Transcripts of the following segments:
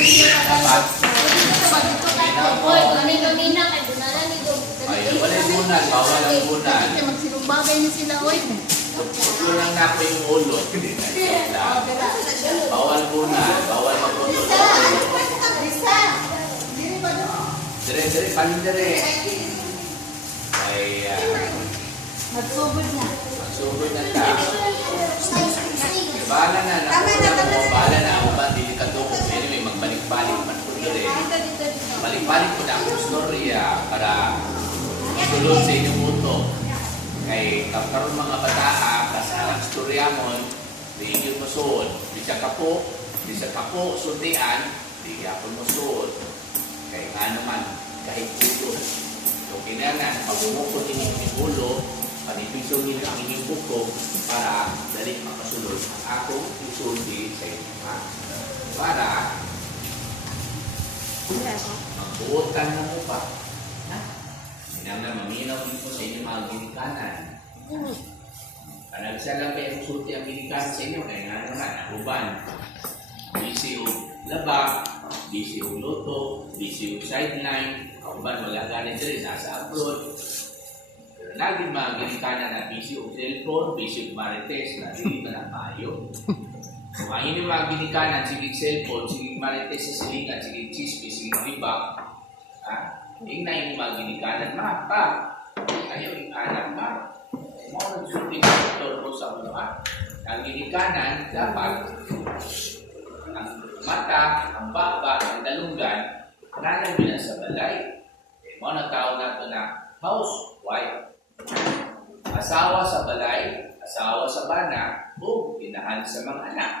Dapat. Hoy, kanina kay bunalan ni Dog. Ay, wala yung bunan. Bawal ang bunan. Kasi magsilumbagay niyo sila, oy. Kung lang na po yung ulo. Bawal bunan. Bawal mag-ulo. Dire, paling dire. Ay, Magsugod na. magsugod na ta. Bahala na. Bahala na ako ba? Dili ka to. Anyway, magbalik-balik man po dire. Balik-balik ko na akong storya para sulod sa inyong uto. Kay karon mga bataa, kasalang storya mo, di inyo musuod. Di sa kapo, sundian, di yapon musuod. Kay nga naman, kahit dito. So, kailangan, pagumukot inyong ulo, panipisungin ang inyong buko para dali makasulod ang akong isundi sa inyo. Para magbuotan na mo pa. Hinang maminaw dito sa inyo mga ginikanan. Panagsa lang kayo sulti ang ginikanan sa inyo, kaya nga naman, nahuban. Busy o laba, busy o luto, busy o sideline, kauban wala ganit rin, nasa abroad. Pero lagi mga ginikanan na busy o cellphone, busy o marites, na hindi na payo. So, ang inyong mga ginikanan, sige cellphone, sige marites sa silingan, sige chismis, sige ibang, tingnan yung mga ginikanan, pa. Ayaw yung anak pa. Mga nagsulting doktor ko sa mga. Ang ginikanan, dapat ang mata, ang baba, ang dalunggan, nanay sa balay. Mga tao na ito na housewife. Asawa sa balay, asawa sa bana, o inahan sa mga anak.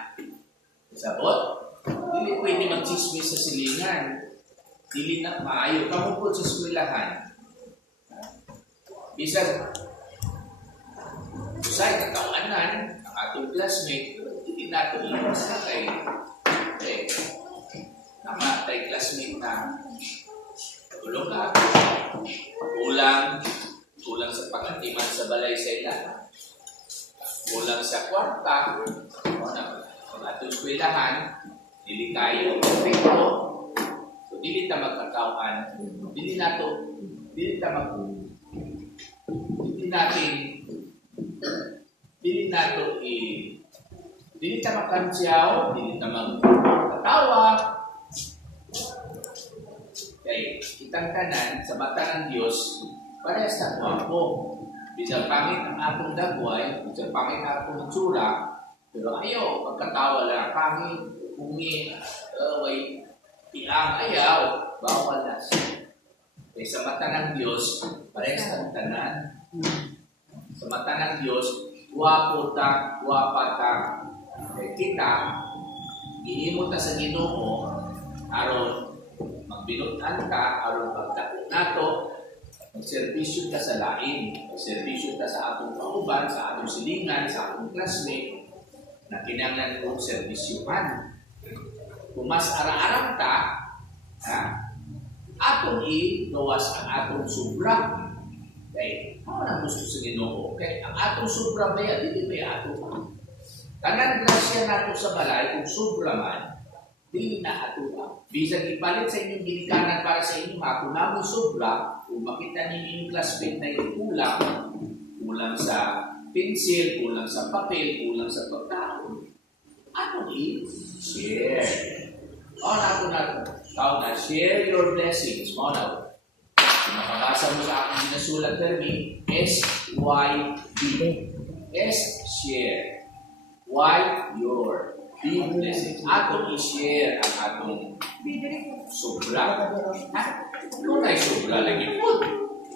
Sabot, hindi pwede mag-chismis sa silingan. Dili na maayo, kamupod sa eskwelahan. Bisag, usay katawanan, ang atong classmate, hindi nato iwas na kay namatay classmate na tulong na kulang sa pangatiman sa balay sa ila, kulang sa kwarta, ang atong eskwelahan, dili kayo, dili ta magkakawan, dili ta makansyaw, dili ta magkatawa. Kaya kitang tanan sa mata ng Diyos, parehas na po. Bisang pangit ang atong dagway, bisang pangit ang atong tsura, pero ayaw, pagkatawa lang, pangit, bungi, ayaw, bawal na siya. Eh, sa mata ng Diyos, parehas ng tanan. Sa mata ng Diyos, guwapo ta, guwapa ta. Eh, kita, iimo ta sa Ginoo, aron magbinutan ka, aron pagdako nato, magservisyo ta sa lain, magservisyo ta sa atong kauban, sa atong silingan, sa atong classmate, na kinahanglan kong servisyohan. Kung mas ara-arang ta, atong i-gawas ang atong sobra. Kaya, ano na gusto sa Ginoo? Kaya, ang atong sobra ba yan? Hindi ba yan atong tanan grasya nato sa balay, kung sobra man, di na ato. Bisag ipalit sa inyong ginikanan para sa inyo, kung namin sobra, kung makita ninyo yung classmate na yung kulang sa pencil, kulang sa papel, kulang sa pagkaon, atong i-share. Tao na, share your blessings. Kung makabasa mo sa aking ginasulat termi, S-Y-D. S, share. Y, your. B, blessings. Atong i-share ang atong sobra. Kung tayo sobra, lagi po.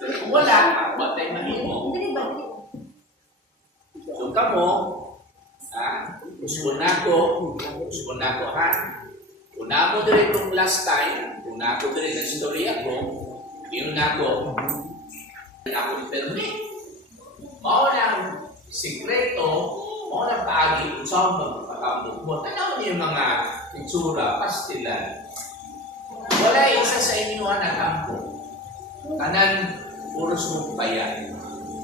Kung wala, ba't tayo mahimo? So, kamo, uspon na ko, ha? Kung na ako din itong last time, kung na ako din ang storya ko, yun na ako permit. Mao lang sikreto, mao lang paagi kung saan magpapakambot mo. Tanaw niyo yung mga itsura, pastilan. Wala isa sa inyo na kampo. Kanan, puros mong bayan.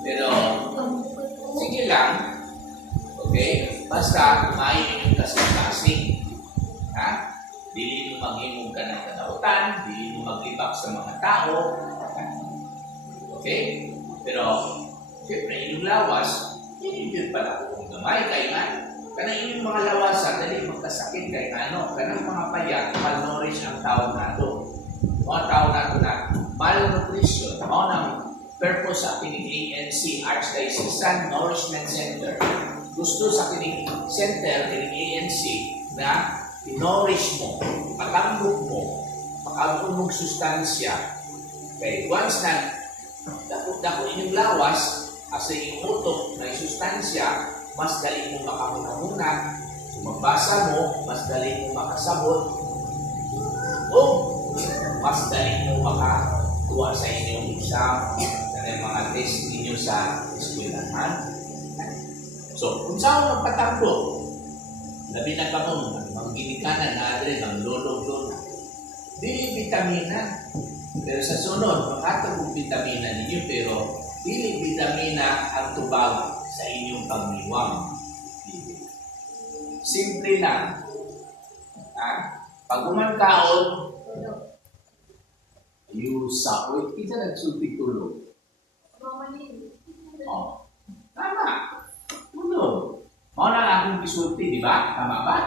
Pero, sige lang, okay? Basta, kumain yung kasing-kasing. Ha? Dili mo maghimog ka ng kadautan, dili mo maglibak sa mga tao. Okay? Pero, siyempre, inyong lawas, hindi yun pala kung gamay kay nga. Kanang inyong mga lawasan, dali magkasakit kay ano. Kanang mga payat, malnourished ang tao nato. Mga tao nato na malnutrition. Mga nang purpose sa kining ANC, Archdiocesan Nourishment Center. Gusto sa kining center, kining ANC, na i-nourish mo, patambok mo, makabunog sustansya. Okay, once na dako inyong lawas, asa inyong utok na sustansya, mas dali mo makamuna-muna, magbasa mo, mas dali mo makasabot, o mas dali mo makakuha sa inyong exam na mga test ninyo sa eskwelahan. So, kung saan magpatambok, labi na pa mo, mga ginikanan na adre, mga lolo-lolo, dili vitamina. Pero sa sunod, makatagong vitamina ninyo, pero dili vitamina ang tubag sa inyong pagniwang. Simple lang. Pag umankaon, yusa. O, kita nagsulti tulog. Oh, tama. Tulog. O na akong gisulti, di ba? Tama ba?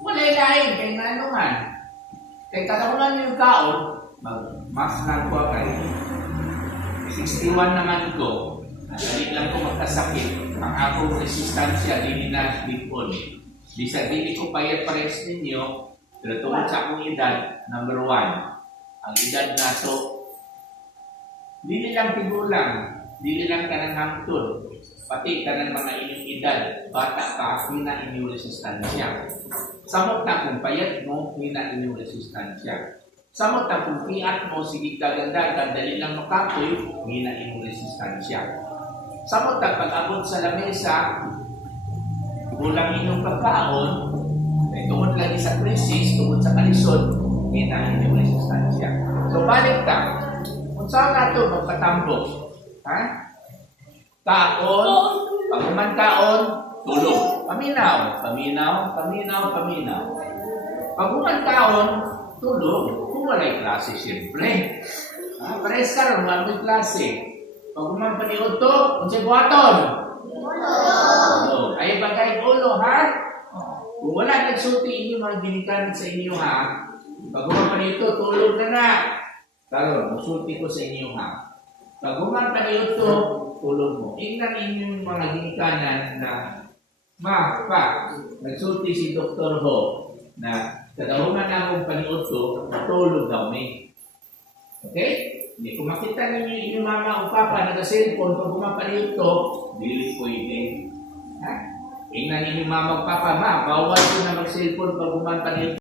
Wala lain, kay nanuman. Kay katakunan yung kaon, mas nagwa kay 61 naman ko. Dali lang ko magkasakit. Ang akong resistansya, dili na lipon. Bisa dili ko payat pares ninyo, pero tungkol sa akong edad, number 1. Ang edad na to, dili lang tigulang, dili lang ka ng hamtod, pati ka ng mga inyong edad, bata ka, hina inyong resistansya. Samot na kung payat mo, hina inyong resistansya. Samot na kung piat mo, sige kaganda, dali lang makapoy, hina inyong resistansya. Samot na pag-abot sa lamesa, kulang inyong pagkaon, ay tungod lagi sa krisis, tungod sa kalisod, hina inyong resistansya. So balik ka, kung saan na ito magpatambok, kaon, pag umankaon, tulog. Paminaw, paminaw, paminaw, paminaw. Pag umankaon, tulog. Kung wala'y klase, siyempre. Pares ka rin, wala'y klase. Pag umampaniod to, kung siya buhaton. Tulog. Ay bagay ulo, ha? Kung wala nagsulti inyo mga ginikanan sa inyo, ha? Pag umampaniod to, tulog na na. Karon, magsulti ko sa inyo, ha? Pag umampaniod to, tulog mo. Ingnan inyong mga ginikanan na nagsulti si Dr. Ho na kadahungan na akong paniod to, tulog daw may. Okay? Hindi kung makita ninyo inyong mama o papa nag-cellphone pag umapaniod to, dili pwede. Ingnan inyong mama o papa, bawal ko na mag-cellphone pag umapaniod